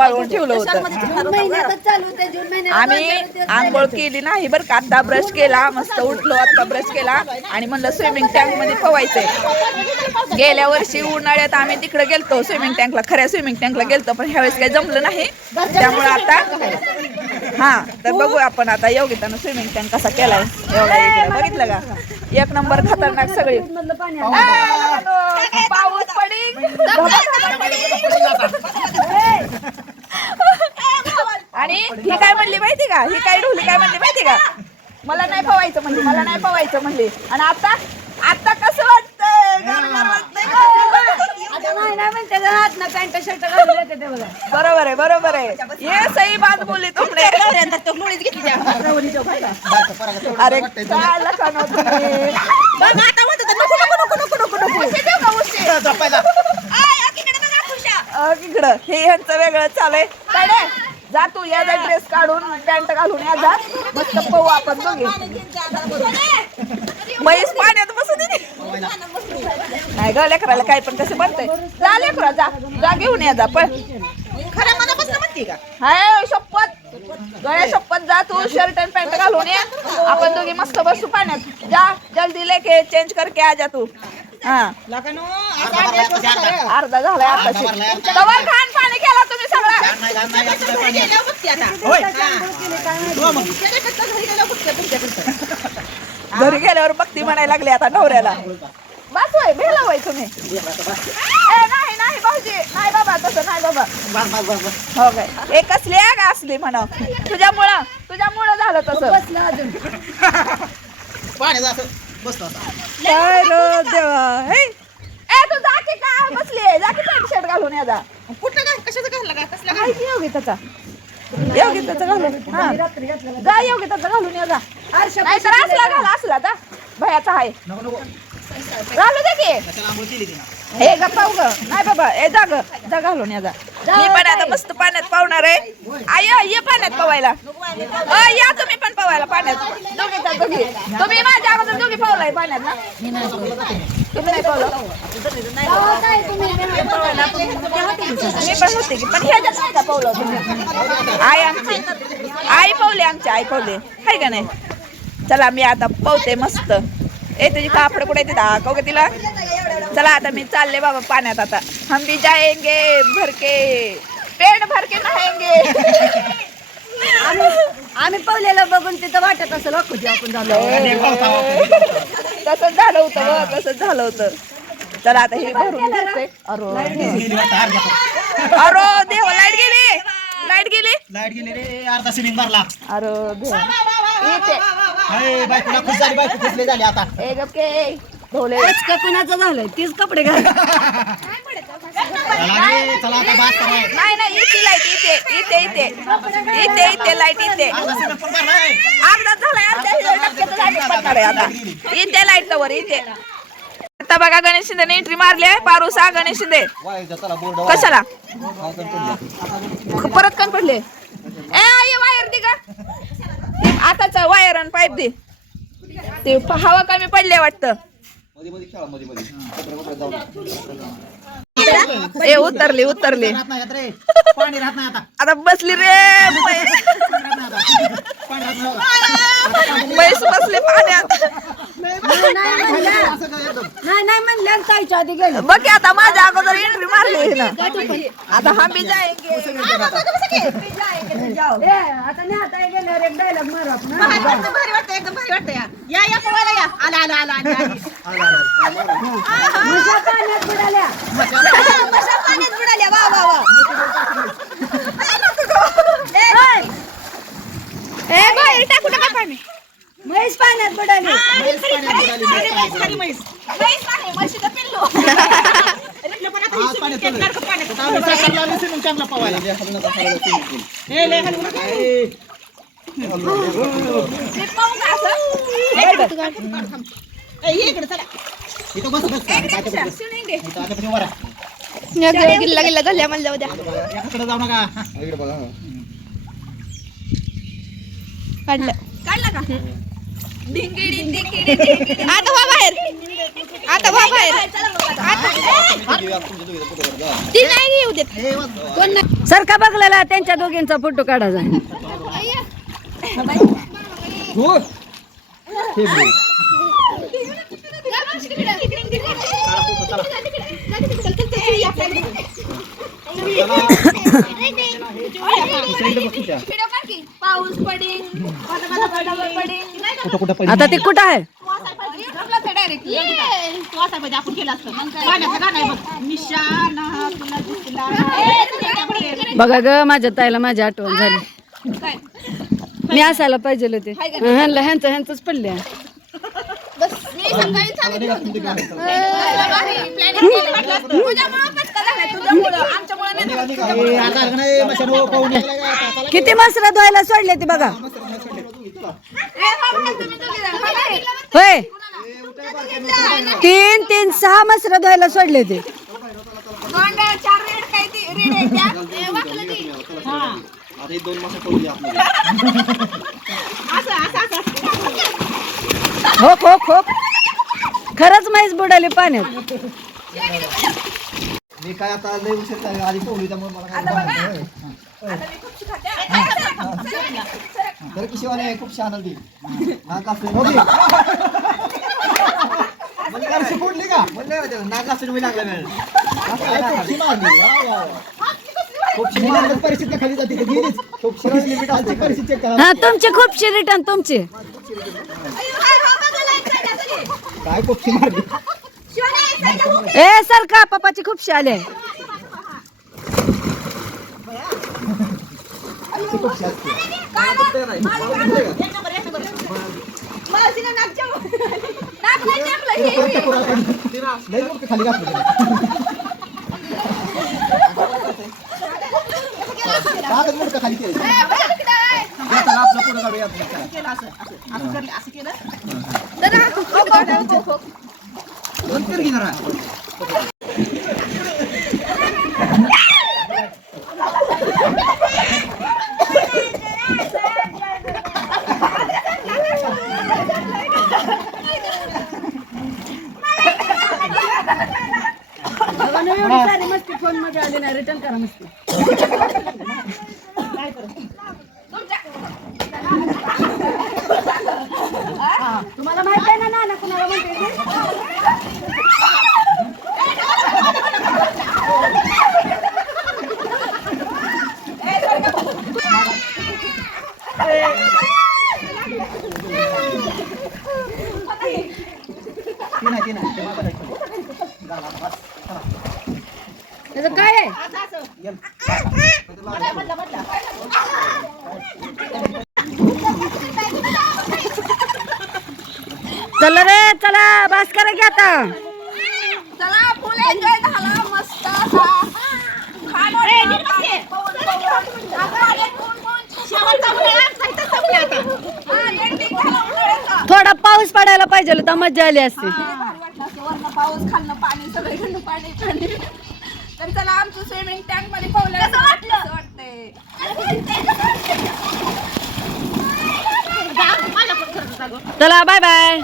वाळवून ठेवलं होतं. आम्ही आंघोळ केली नाही बरं का. आता ब्रश केला मस्त उठलो आता ब्रश केला. आणि म्हणलं स्विमिंग टँकमध्ये पवायचंय गेल्या वर्षी उन्हाळ्यात आम्ही तिकडे गेलतो स्विमिंग टँकला खऱ्या स्विमिंग टँकला गेलतो पण ह्यावेळेस काही जमलं नाही. त्यामुळे आता हा तर बघू आपण आता. योगितानं स्विमिंग टँक कसा केलाय? एवढा इकडे. बघितलं का? एक नंबर खतरनाक सगळी. पाऊस पडी आणि ही काय म्हणली माहिती का? ही काय ढोली काय म्हणली माहिती का? मला नाही पवायचं म्हणली मला नाही पवायचं म्हणली. आणि आता आता कसं वाटतंय? गरगर वाटतंय का? बरोबर आहे बरोबर आहे. ये सही बात बोलली तुमने अरे अ, इकडं. हे ह्यांचं वेगळं चालय काय रे? जा तू या ड्रेस काढून पॅन्ट घालून या जा. मस्त पाहू आपण दोघे. म्हैस पाण्यात नाही ग लेकराला काय पण कसं बनतंय. जा लेकरा जा. जा घेऊन या जा पण खऱ्या मनापासून म्हणते का? हाय शपथ. गळ्या शपथ जा तू शर्ट आणि पॅन्ट घालून ये. आपण दोघे मस्त बसू पाण्यात. जा जल्दी लेके चेंज करके आ जा तू. हा. अर्धा झालाय आताशी. तवर खान पाणी केला तुम्ही सगळं. घरी गेल्यावर बघती म्हणायला लागली आता नवऱ्याला. बस होय भेला होय तुम्ही. ए, नाही नाही भाऊजी. नाही बाबा तसं नाही बाबा. हो काय? एक असली आहे का असली म्हणा तुझ्यामुळं तुझ्यामुळं झालं तसं. पाण्याचं असं बसतो आता. काय रो देवा? हे? ए तू जा की का? बसली आहे. जा की पॅन्ट शर्ट घालून या जा. कुठलं काय? कशाचं घालला का? कसला काय की योगिताचा योगिताचा घालून. हा. जा योगिताचा घालून या जा. असला घाला असला जा. भयाचा आहे. नको नको. घालू दे की. हे ग पाहू ग नाही बाबा ए जा ग जा घालून या जा. मी पण आता मस्त पाण्यात पावणार आहे. आय ये पाण्यात पवायला. अ, या तुम्ही पण पवायला पाण्यात. दोघे जा दोघी. तुम्ही माझ्या अगोदर दोघी पवलाय पाण्यात ना. तुम्ही नाही पावलं. मी पण होते की पण ह्याच्यात नाही का पावलं तुम्ही. आई आमची. आई पावले आमची आई पावले. हाय का नाही? चला मी आता पावते मस्त. ए तुझी कापड कुठे तिथं दाखव का तिला. चला आता मी चालले बाबा पाण्यात आता. हम भी जाएंगे भर के पेट भर के नहाएंगे आम्ही पवलेला बघून तिथं वाटत असं वाकूची आपण झालो. तसंच झालं होतं बघ तसंच झालं होतं. चला आता हे भरून घेते. अरो. अरो देव लाइट गेली. लाइट गेली. लाइट गेली रे अर्धा सिलिंग भरला. अरो देव. इथे हाय बायकोला खुश झाली बायको खुशले झाली आता. ए गपके. ढोले तेच का कुणाचं झालंय? तीच कपडे घाल. चला रे चला आता बात कराय नाही नाही इथे लाइट इथे इथे इथे. इथे इथे लाइट इथे. अर्धा सिलिंग पण भरलाय अर्धा झालाय अर्ध्या टक्क्याचं लाइट पडणार आहे आता. इथे लाइट वर इथे. आता बघा गणेश शिंदे एंट्री मारली आहे. पारुसा गणेश शिंदे. चला बोर्ड कशाला? परत कण पडले. ए आई वायर दे का? आताच वायर आणि पाईप दे. ते हवा कमी पडले वाटतं. ए उतरली उतरली. आता बसली रे बैस बसले बसली पाण्यात नाही नाही ताईच्या आधी बघ की आता माझ्या अगोदर एंट्री मारली आता हम भी जाएंगे ए, आता नाही आता गेल्यावर एक डायलॉग मारू आपण हा. भारी वाटतं एकदम भारी वाटतं या. या या पोवायला या. आला आला आला आला म्हशा पाण्यात बुडाल्या. पाण्यात बुडाल्या. वा वा वा. ए बाहेर टाकू नका पाणी. म्हैस पाण्यात बुडाली. खरी म्हैस आज पाण्यात चालू आहे. आता आम्ही साखरला आलो स्विमिंग टँकला गिल्ला गिल्ला झाल्या म्हणल्या उद्या एकाकडे जाऊ नका. काढलं. काढलं का? आता वा बाहेर. आता वा बाहेर. आता ती नाही येऊ देत कोण नाही सरका बघलेला त्यांच्या दोघींचा फोटो काढायचा पाऊस पडेल कुठं कुठं पडली ती आपण केलं असतं. पाण्याचं बघ? निशाणा तुला दिसला. बघा ग माझ्या ताईला माझी आठवण झाली. मी असायला पाहिजे होते. ह्यांना ह्यांचं ह्यांचंच पडले बस मी सांगितलं तुझ्यामुळं पटकन तुझ्यामुळं आमच्यामुळं नाही किती मसरा धुवायला सोडले ते बघा. होय. तीन तीन सहा मसरा धुवायला सोडले ते. हे हो. हो हो खरंच म्हैस बुडाली पाण्यात. मी काय आता लय उशीर झाला, आधी पोहली त्यामुळे मला काय जमलं नाही. तर की खूप छान नाक असले म्हणजे फोडली का? म्हणलं मी लागला वेळ परिस्थिती खाली जाते का परिस्थिती करा हा तुमची खूपशी रिटर्न तुमची. काय मारली? ए सरका पप्पाची खूपशी आले. खूप असते? खाली घातलं खाली केलं या चला आपलं पुढं काढूया आपण चला. नंतर घेणार आहे. एवढी सारी मस्ती फोनमध्ये आली नाही रिटर्न करा मस्ती तुम्हाला माहीत आहे ना नाना कुणाला म्हणते ते? ती नाही, ती नाही. ते मागं राहायचं. झाला, बस. चला. त्याचं काय. चला रे चला बास करा की आता चला फुल एन्जॉय झाला मस्त असा छान वाटलं. हा. थोडा पाऊस पडायला पाहिजे होता मजा आली असते हा, पाऊस खालनं पाणी सगळीकडनं पाणी पाणी तर चला आमचं स्विमिंग टँकमध्ये पावलं कसं वाटलं? वाटतंय? चला बाय बाय